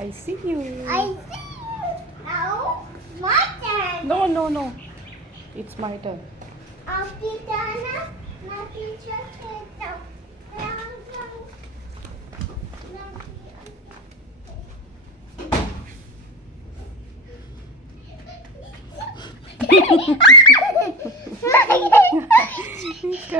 I see you. I see you. Now, my turn. No, no, no. It's my turn. After Dana, my teacher said no.